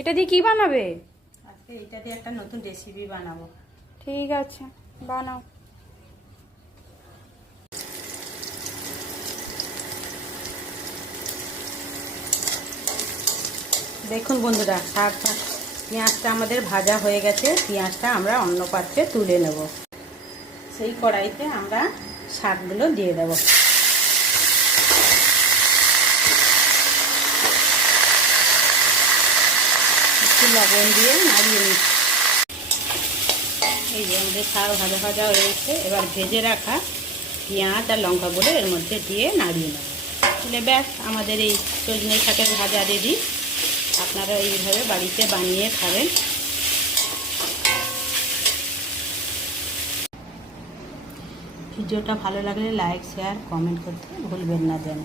এটা দিয়ে কি বানাবে? আজকে এটা দিয়ে একটা নতুন রেসিপি বানাবো। ঠিক আছে, বানাও। দেখুন বন্ধুরা, পেঁয়াজটা আমাদের ভাজা হয়ে গেছে। পেঁয়াজটা আমরা অন্য পাত্রে তুলে নেব। সেই কড়াইতে আমরা শাকগুলো দিয়ে দেব। একটু লবণ দিয়ে নাড়িয়ে নিচ্ছি। এই যে আমাদের শাক ভাজা ভাজা হয়ে গেছে। এবার ভেজে রাখা পেঁয়াজ আর লঙ্কাগুলো এর মধ্যে দিয়ে নাড়িয়ে নেব। তাহলে ব্যাস, আমাদের এই সজনে শাকের ভাজা রেডি। আপনারা এইভাবে বাড়িতে বানিয়ে খাবেন। ভিডিওটা ভালো লাগলে লাইক, শেয়ার, কমেন্ট করতে ভুলবেন না যেন।